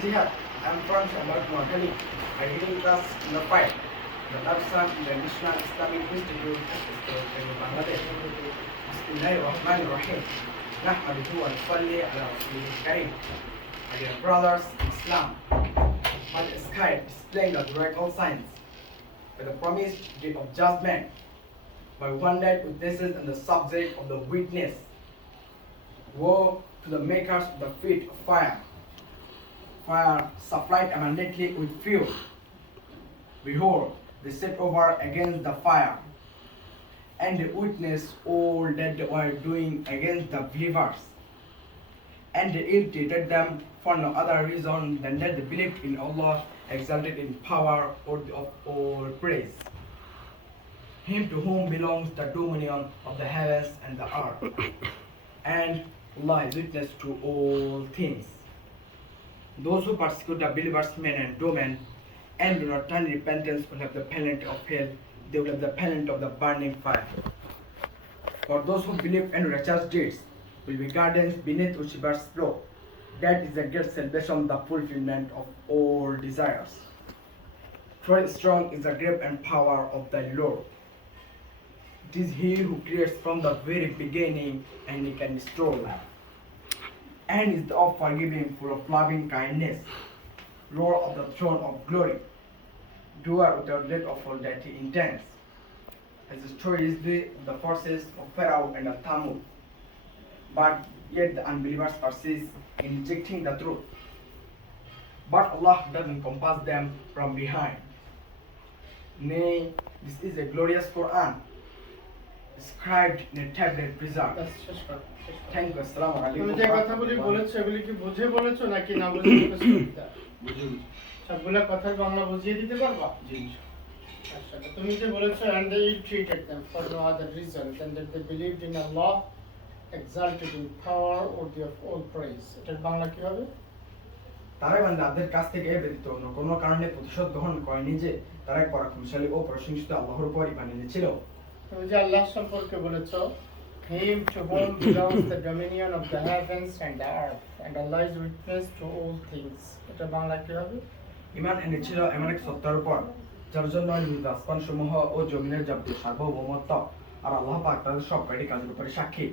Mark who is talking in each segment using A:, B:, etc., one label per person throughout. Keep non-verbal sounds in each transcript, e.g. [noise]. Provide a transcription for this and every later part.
A: Jihad. I am from Shamar Mohali. I reading class the 5. The Lapsan in the National Islamic Institute in Bangladesh. Bismillahir Rahmanir Rahim. Nahmaduhu wa nusalli ala Rasulih Karim. My dear brothers in Islam, on the sky displaying the miracle signs, with the promised day of judgment, by one that witnesses and the subject of the witness. Woe to the makers of the feet of fire, fire supplied abundantly with fuel. Behold, they set over against the fire, and witnessed all that they were doing against the believers. And they ill-treated them for no other reason than that they believed in Allah, exalted in power or of all praise. Him to whom belongs the dominion of the heavens and the earth. And Allah is witness to all things. Those who persecute the believers, men and women, and do not turn repentance will have the penalty of hell. They will have the penalty of the burning fire. For those who believe in righteous deeds will be gardens beneath Ushibar's floor. That is the great salvation, the fulfillment of all desires. For strong is the grip and power of the Lord. It is He who creates from the very beginning and He can restore life. And is the of forgiving, full of loving kindness, Lord of the throne of glory, doer without let of all that He intends. The story is the, the forces of Pharaoh and of Thamud. But yet the unbelievers persist in rejecting the truth. But Allah doesn't compass them from behind. Nay, this is a glorious Quran,
B: শেষ করো, শেষ করো।
A: Thank you. Assalamu alaikum.
B: তুমি যে কথাগুলি বলেছ এগুলি কি বুঝে বলেছ নাকি না বুঝে বলেছ? [coughs] সবগুলা কথার বাংলা বুঝিয়ে দিতে পারবা? আচ্ছা তো তুমি যে বলেছ and they treated them for no other reason than that they believed in Allah exalted in power worthy of all praise. এটার বাংলা কি হবে
A: তারাই বান্দাদের কাছ থেকে ব্যতীত অন্য কোনো কারণে প্রতিশোধ গ্রহণ করেনি যে তারা পরাক্রমশালী ও প্রশংসিত আল্লাহর উপর ইমান এনেছিল।
B: তুমি যে আল্লাহ সম্পর্কে বলেছ him to whom belongs [coughs] the dominion of the heavens and the earth and Allah is witness to all things. এটা বাংলা কি হবে?
A: ইমান এনেছিল এমন এক সত্তার উপর যার জন্য আসমান সমূহ ও জমিনের যাবতীয় সার্বভৌমত্ব আর আল্লাহ পাক তাদের সব কয়টি কাজের উপরে সাক্ষী।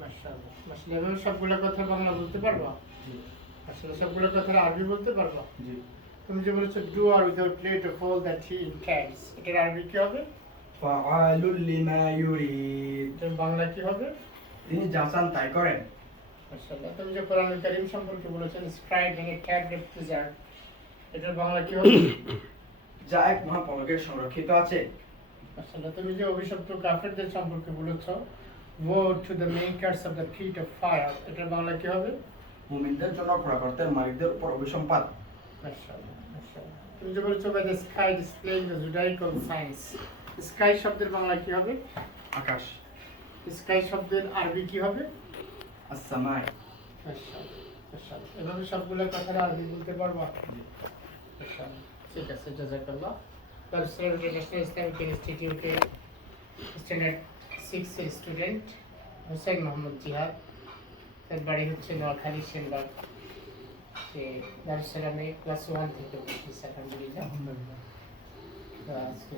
B: মাশাআল্লাহ। মাশাআল্লাহ সবগুলো কথা বাংলা বলতে পারবা? আসলে সবগুলো কথা আরবি বলতে পারবা?
A: জি।
B: তুমি যে বলেছ do or without plate of all that he intends এটার আরবি কি হবে?
A: ফাআলুল লিমা ইউরিদ।
B: বাংলা কি হবে?
A: তিনি যা চান তাই করেন।
B: মাশাআল্লাহ তুমি যে কোরআন কারীম সম্পর্কে বলেছেন scribe in a tablet preserve এটার বাংলা কি হবে? [coughs]
A: যা এক মহাপলকে সংরক্ষিত আছে।
B: মাশাআল্লাহ তুমি যে অভিশপ্ত কাফেরদের সম্পর্কে বলেছ wo to the makers of the feet of fire এটার বাংলা কি হবে?
A: মুমিনদের জন্য খোরাকর্তের মালিকদের উপর অভিসম্পাদ
B: মাশাআল্লাহ, মাশাআল্লাহ। তুমি যে বলেছ by the sky displaying the zodiacal signs sky শব্দের বাংলা কি হবে?
A: আকাশ।
B: স্কাই শব্দের আরবি কি হবে?
A: আসসামাই।
B: এভাবে সবগুলো কথার আরবি বলতে পারব। ঠিক আছে জাজাকাল্লাহ। দারুসালাম ইন্টারন্যাশনাল ইসলামিক ইনস্টিটিউটে standard six student Hossain Mohammad Jihad. তার বাড়ি হচ্ছে নোয়াখালী সেনবাগ। সে দারুসালামে ক্লাস ওয়ান থেকে পড়তেছে আলহামদুলিল্লাহ। আজকে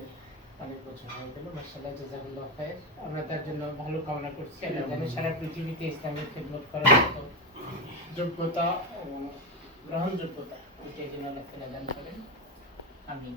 B: অনেক বছর হয়ে গেল মার্শাল্লাহ জাজাকুল্লাহ খায়ের। আমরা তার জন্য ভালো কামনা করছি। আমরা জানি সারা পৃথিবীতে ইসলামের খেদমত করার মতো যোগ্যতা এবং গ্রহণযোগ্যতা এটাই যেন আল্লাহ তালা দান করেন। আমি